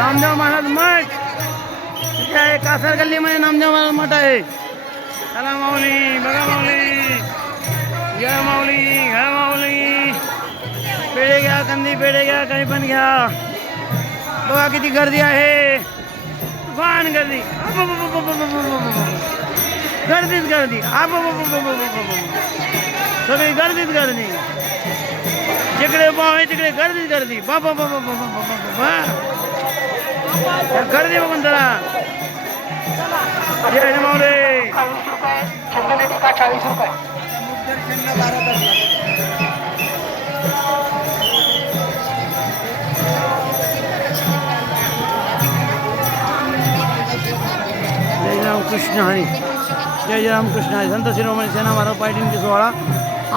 नामदेव महाराज मठ. ठीक आहे कासार गल्लीमध्ये नामदेव महाराज मठ आहे. चला माऊली बघा माऊली. घ्या माऊली घ्या माऊली. पेढे घ्या कंदी पेढे घ्या काही पण घ्या. बघा किती गर्दी आहे. तुफान गर्दी. गर्दीच गर्दी. आप सगळी गर्दीच गर्दी. जिकडे बाबा आहे तिकडे गर्दीच गर्दी. बा बा बा बा बा बा बा. गर्दी बघून जरा. माऊले चाळीस रुपये जय हरी. जय जय रामकृष्ण हरी. संत शिरोमणी सेना माधव पायटींची सोहळा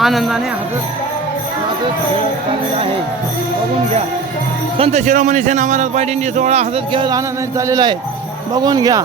आनंदाने हजर. हसत खेळत आहे. बघून घ्या. संत शिरोमणी सेना महाराज पाटींची सोहळा हसत खेळत आनंदाने चाललेला आहे. बघून घ्या.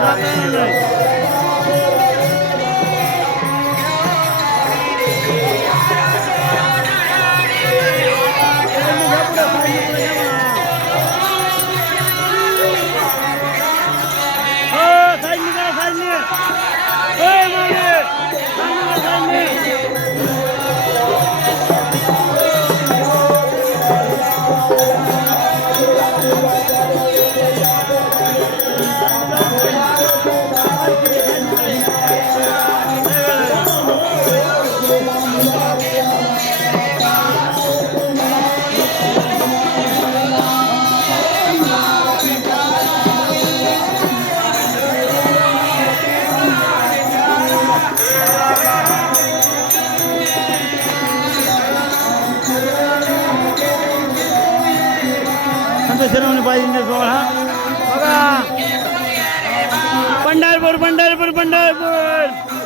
Thank you. சந்தோஷம் பாதிங்க போகலாம் போகலாம் पंढरपूर पंढरपूर पंढरपूर